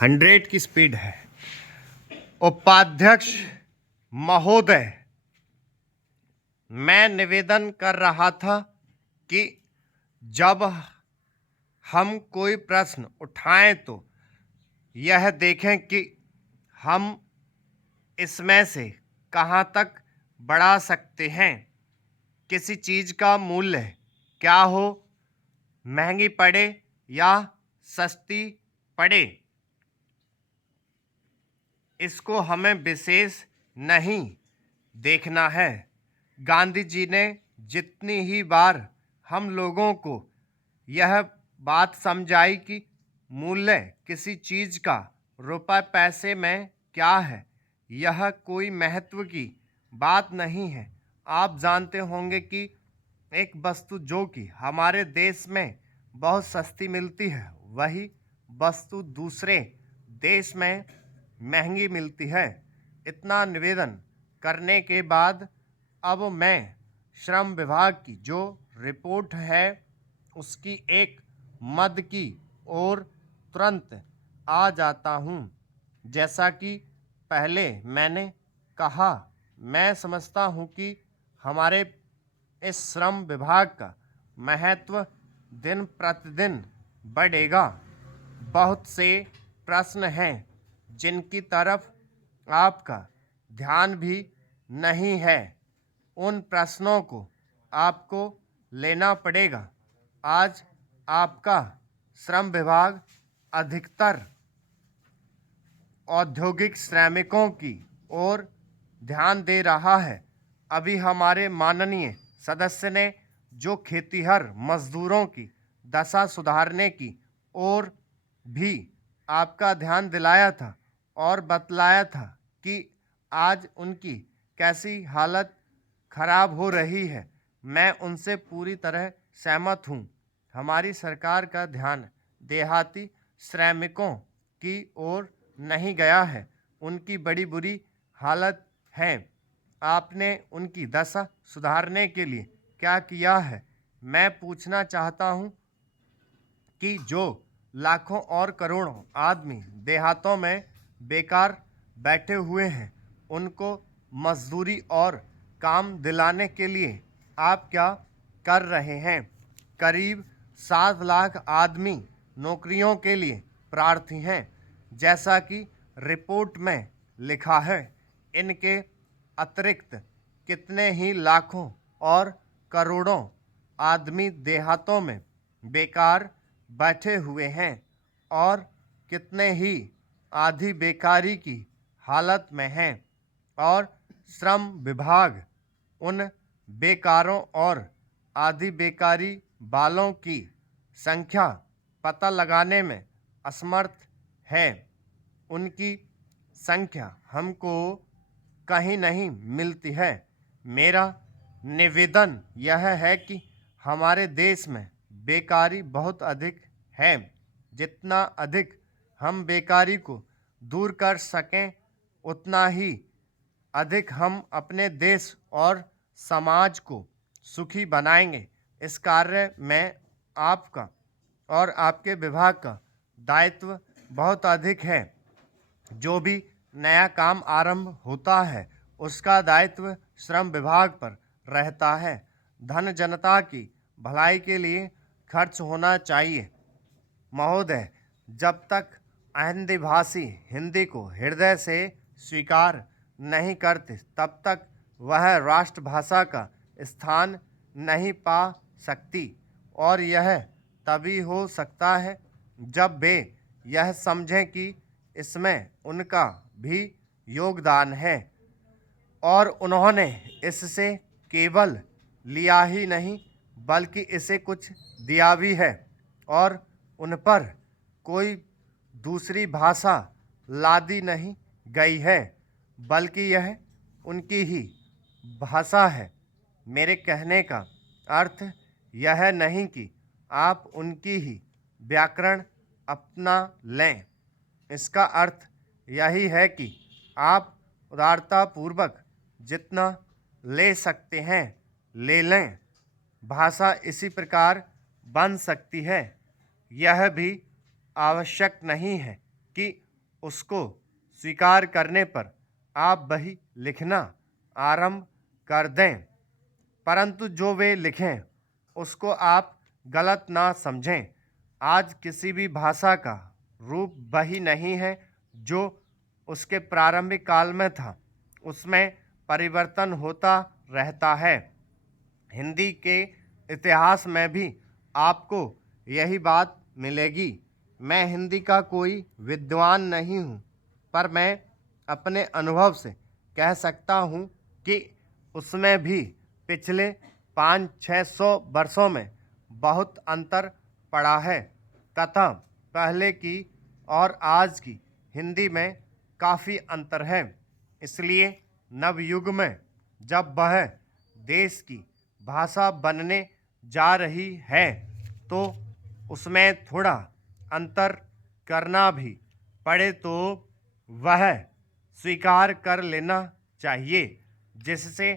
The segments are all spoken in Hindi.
100 की स्पीड है। उपाध्यक्ष महोदय, मैं निवेदन कर रहा था कि जब हम कोई प्रश्न उठाएं तो यह देखें कि हम इसमें से कहां तक बढ़ा सकते हैं। किसी चीज़ का मूल्य क्या हो, महंगी पड़े या सस्ती पड़े, इसको हमें विशेष नहीं देखना है। गांधी जी ने जितनी ही बार हम लोगों को यह बात समझाई कि मूल्य किसी चीज़ का रुपए पैसे में क्या है, यह कोई महत्व की बात नहीं है। आप जानते होंगे कि एक वस्तु जो कि हमारे देश में बहुत सस्ती मिलती है, वही वस्तु दूसरे देश में महंगी मिलती है। इतना निवेदन करने के बाद अब मैं श्रम विभाग की जो रिपोर्ट है उसकी एक मद की ओर तुरंत आ जाता हूँ। जैसा कि पहले मैंने कहा, मैं समझता हूँ कि हमारे इस श्रम विभाग का महत्व दिन प्रतिदिन बढ़ेगा। बहुत से प्रश्न हैं जिनकी तरफ आपका ध्यान भी नहीं है, उन प्रश्नों को आपको लेना पड़ेगा। आज आपका श्रम विभाग अधिकतर औद्योगिक श्रमिकों की ओर ध्यान दे रहा है। अभी हमारे माननीय सदस्य ने जो खेतीहर मजदूरों की दशा सुधारने की ओर भी आपका ध्यान दिलाया था और बतलाया था कि आज उनकी कैसी हालत खराब हो रही है। मैं उनसे पूरी तरह सहमत हूँ। हमारी सरकार का ध्यान देहाती श्रमिकों की ओर नहीं गया है, उनकी बड़ी बुरी हालत है। आपने उनकी दशा सुधारने के लिए क्या किया है? मैं पूछना चाहता हूँ कि जो लाखों और करोड़ों आदमी देहातों में बेकार बैठे हुए हैं, उनको मजदूरी और काम दिलाने के लिए आप क्या कर रहे हैं? करीब 7 लाख आदमी नौकरियों के लिए प्रार्थी हैं, जैसा कि रिपोर्ट में लिखा है। इनके अतिरिक्त कितने ही लाखों और करोड़ों आदमी देहातों में बेकार बैठे हुए हैं और कितने ही आधी बेकारी की हालत में हैं, और श्रम विभाग उन बेकारों और आधी बेकारी वालों की संख्या पता लगाने में असमर्थ है। उनकी संख्या हमको कहीं नहीं मिलती है। मेरा निवेदन यह है कि हमारे देश में बेकारी बहुत अधिक है। जितना अधिक हम बेकारी को दूर कर सकें, उतना ही अधिक हम अपने देश और समाज को सुखी बनाएंगे। इस कार्य में आपका और आपके विभाग का दायित्व बहुत अधिक है। जो भी नया काम आरंभ होता है, उसका दायित्व श्रम विभाग पर रहता है। धन जनता की भलाई के लिए खर्च होना चाहिए। महोदय, जब तक अहिंदी भाषी हिंदी को हृदय से स्वीकार नहीं करते, तब तक वह राष्ट्रभाषा का स्थान नहीं पा सकती, और यह तभी हो सकता है जब वे यह समझें कि इसमें उनका भी योगदान है और उन्होंने इससे केवल लिया ही नहीं बल्कि इसे कुछ दिया भी है, और उन पर कोई दूसरी भाषा लादी नहीं गई है, बल्कि यह उनकी ही भाषा है। मेरे कहने का अर्थ यह नहीं कि आप उनकी ही व्याकरण अपना लें। इसका अर्थ यही है कि आप उदारतापूर्वक जितना ले सकते हैं ले लें। भाषा इसी प्रकार बन सकती है। यह भी आवश्यक नहीं है कि उसको स्वीकार करने पर आप वही लिखना आरंभ कर दें, परंतु जो वे लिखें उसको आप गलत ना समझें। आज किसी भी भाषा का रूप वही नहीं है जो उसके प्रारंभिक काल में था, उसमें परिवर्तन होता रहता है। हिंदी के इतिहास में भी आपको यही बात मिलेगी। मैं हिंदी का कोई विद्वान नहीं हूँ, पर मैं अपने अनुभव से कह सकता हूँ कि उसमें भी पिछले 500-600 वर्षों में बहुत अंतर पड़ा है तथा पहले की और आज की हिंदी में काफ़ी अंतर है। इसलिए नवयुग में जब वह देश की भाषा बनने जा रही है तो उसमें थोड़ा अंतर करना भी पड़े तो वह स्वीकार कर लेना चाहिए, जिससे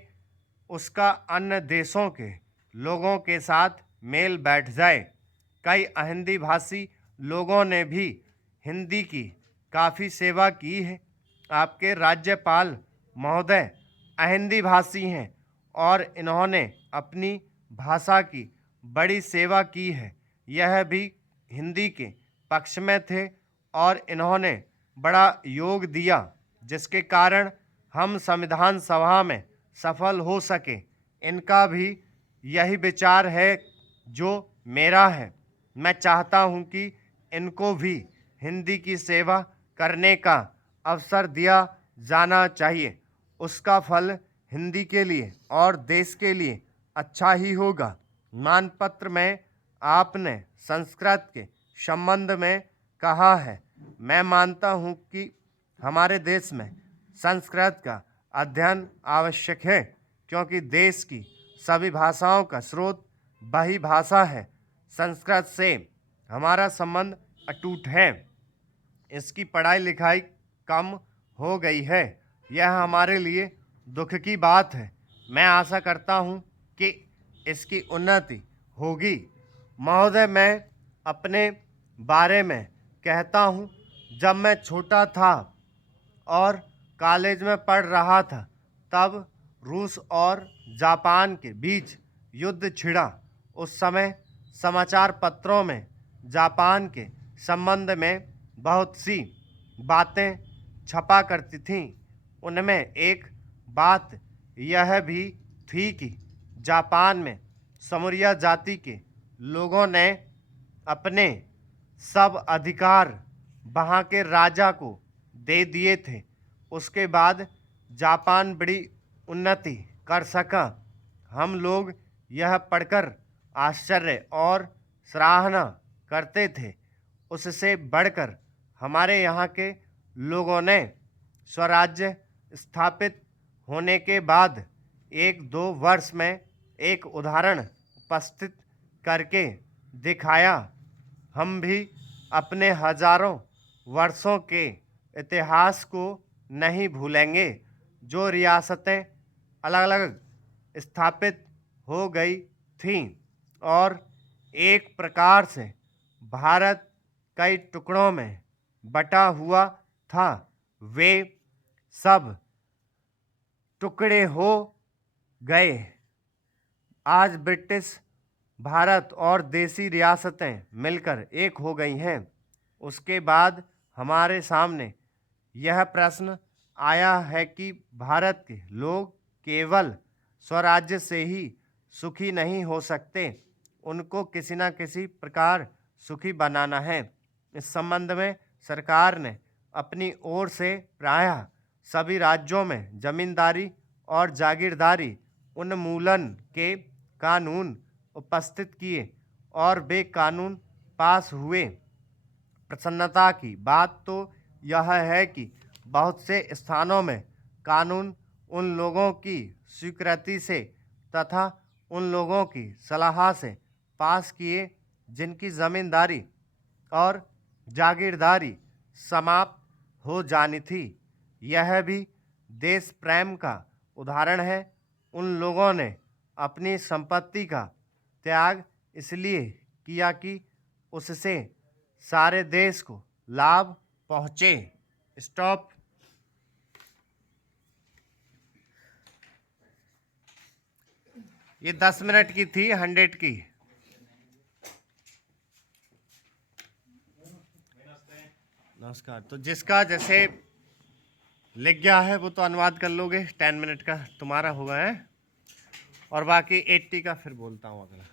उसका अन्य देशों के लोगों के साथ मेल बैठ जाए। कई अहिंदी भाषी लोगों ने भी हिंदी की काफ़ी सेवा की है। आपके राज्यपाल महोदय अहिंदी भाषी हैं और इन्होंने अपनी भाषा की बड़ी सेवा की है। यह भी हिंदी के पक्ष में थे और इन्होंने बड़ा योग दिया, जिसके कारण हम संविधान सभा में सफल हो सके। इनका भी यही विचार है जो मेरा है। मैं चाहता हूं कि इनको भी हिंदी की सेवा करने का अवसर दिया जाना चाहिए। उसका फल हिंदी के लिए और देश के लिए अच्छा ही होगा। मानपत्र में आपने संस्कृत के संबंध में कहा है। मैं मानता हूँ कि हमारे देश में संस्कृत का अध्ययन आवश्यक है, क्योंकि देश की सभी भाषाओं का स्रोत वही भाषा है। संस्कृत से हमारा संबंध अटूट है। इसकी पढ़ाई लिखाई कम हो गई है, यह हमारे लिए दुख की बात है। मैं आशा करता हूँ कि इसकी उन्नति होगी। महोदय, मैं अपने बारे में कहता हूँ, जब मैं छोटा था और कॉलेज में पढ़ रहा था तब रूस और जापान के बीच युद्ध छिड़ा। उस समय समाचार पत्रों में जापान के संबंध में बहुत सी बातें छपा करती थीं। उनमें एक बात यह भी थी कि जापान में समुरिया जाति के लोगों ने अपने सब अधिकार वहाँ के राजा को दे दिए थे। उसके बाद जापान बड़ी उन्नति कर सका। हम लोग यह पढ़कर आश्चर्य और सराहना करते थे। उससे बढ़कर हमारे यहाँ के लोगों ने स्वराज्य स्थापित होने के बाद 1-2 वर्ष में एक उदाहरण उपस्थित करके दिखाया। हम भी अपने हजारों वर्षों के इतिहास को नहीं भूलेंगे। जो रियासतें अलग अलग स्थापित हो गई थीं और एक प्रकार से भारत कई टुकड़ों में बटा हुआ था, वे सब टुकड़े हो गए। आज ब्रिटिश भारत और देसी रियासतें मिलकर एक हो गई हैं। उसके बाद हमारे सामने यह प्रश्न आया है कि भारत के लोग केवल स्वराज्य से ही सुखी नहीं हो सकते, उनको किसी न किसी प्रकार सुखी बनाना है। इस संबंध में सरकार ने अपनी ओर से प्रायः सभी राज्यों में जमींदारी और जागीरदारी उन्मूलन के कानून उपस्थित किए और वे कानून पास हुए। प्रसन्नता की बात तो यह है कि बहुत से स्थानों में कानून उन लोगों की स्वीकृति से तथा उन लोगों की सलाह से पास किए जिनकी ज़मींदारी और जागीरदारी समाप्त हो जानी थी। यह भी देश प्रेम का उदाहरण है। उन लोगों ने अपनी संपत्ति का त्याग इसलिए किया कि उससे सारे देश को लाभ पहुँचे। स्टॉप। ये 10 मिनट की थी, 100 की। नमस्कार। तो जिसका जैसे लिख गया है वो तो अनुवाद कर लोगे, 10 मिनट का तुम्हारा होगा है, और बाकी 80 का फिर बोलता हूँ अगला।